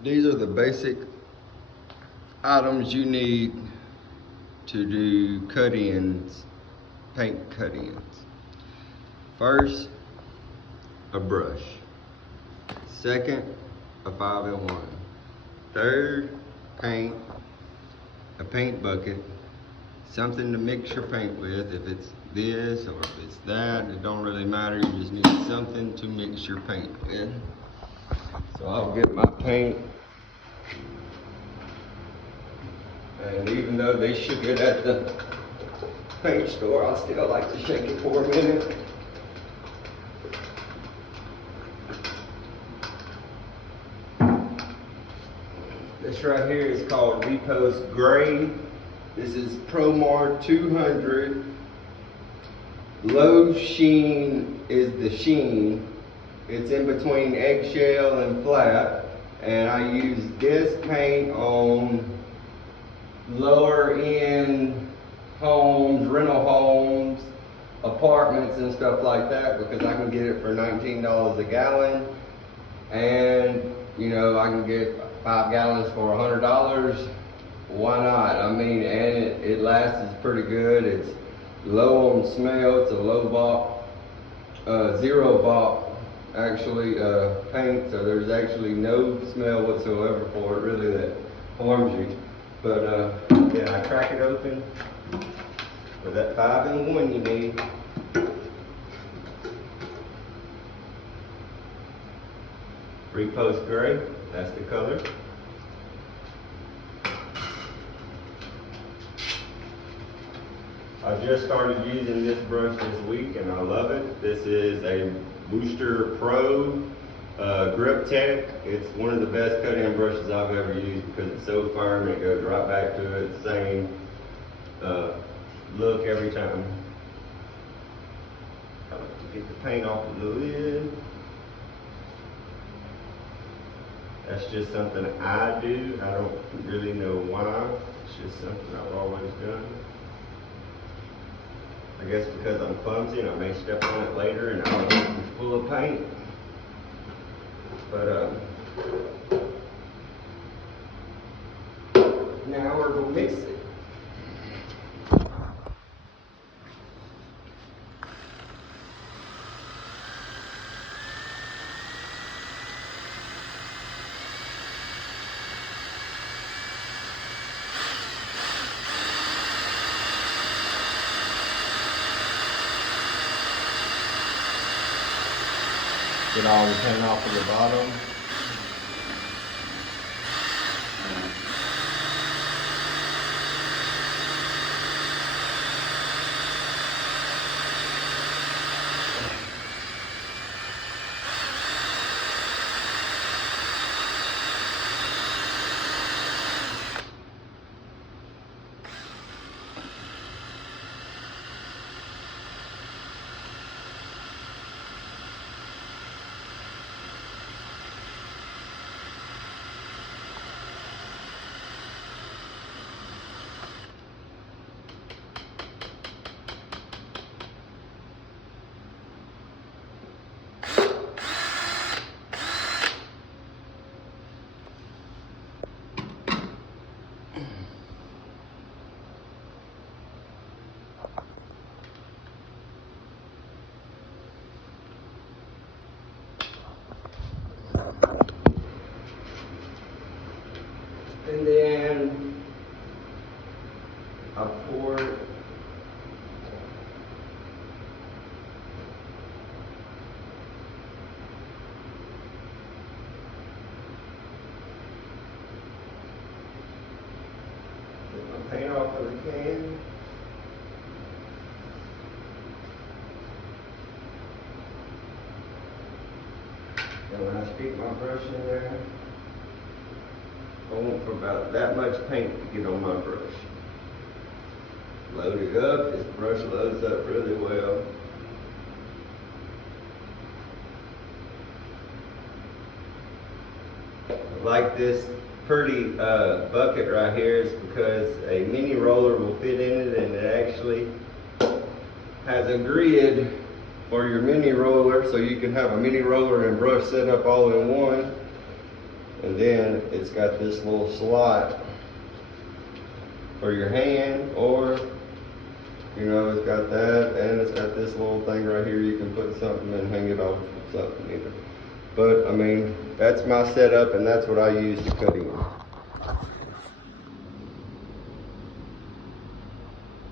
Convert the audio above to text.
These are the basic items you need to do cut-ins, paint cut-ins. First, a brush. Second, a 5-in-1. Third, paint, a paint bucket, something to mix your paint with. If it's this or if it's that, it don't really matter. You just need something to mix your paint with. So I'll get my paint. And even though they ship it at the paint store, I still like to shake it for a minute. This right here is called Repost Gray. This is Promar 200. Low sheen is the sheen. It's in between eggshell and flat. And I use this paint on lower end homes, rental homes, apartments and stuff like that, because I can get it for $19 a gallon. And you know, I can get 5 gallons for $100. Why not? I mean, and it lasts pretty good. It's low on smell. It's a low volt, 0 volt actually paint, so there's actually no smell whatsoever for it really that harms you. But then I crack it open with that 5-in-1 you need. Repost Gray, that's the color. I just started using this brush this week and I love it. This is a Wooster Pro GripTech. It's one of the best cut-in brushes I've ever used because it's so firm. It goes right back to its same look every time. I like to get the paint off of the lid. That's just something I do. I don't really know why. It's just something I've always done. I guess because I'm clumsy and I may step on it later and I'll be full of paint. But now we're gonna mix it. Get all the paint off of the bottom. And then I pour it get my paint off of the can. And when I stick my brush in there, I want for about that much paint to get on my brush. Load it up. This brush loads up really well. I like this Purdy bucket right here is because a mini roller will fit in it, and it actually has a grid for your mini roller, so you can have a mini roller and brush set up all in one. And then it's got this little slot for your hand, or you know, it's got that, and it's got this little thing right here. You can put something and hang it off something either. But I mean, that's my setup, and that's what I use to cut in.